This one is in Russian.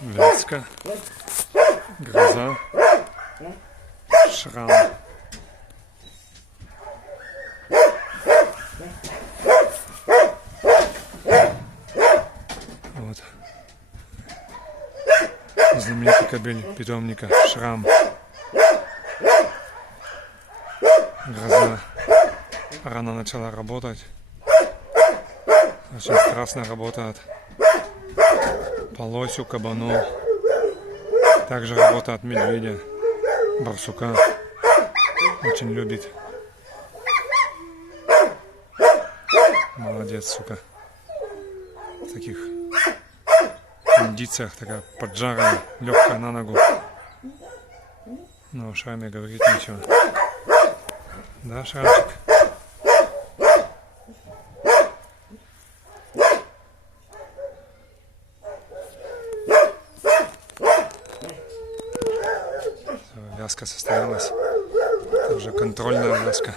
Вязка, гроза, шрам. Вот. Знаменитый кабель питомника Шрам. Гроза рано начала работать. Очень страстно работает по лосю, кабану. Также работает медведя, барсука. Очень любит. Молодец, сука. В таких кондициях, такая поджарая, легкая на ногу. Но о Шраме говорить ничего. Да, Шрамчик? Вязка состоялась. Это уже контрольная вязка.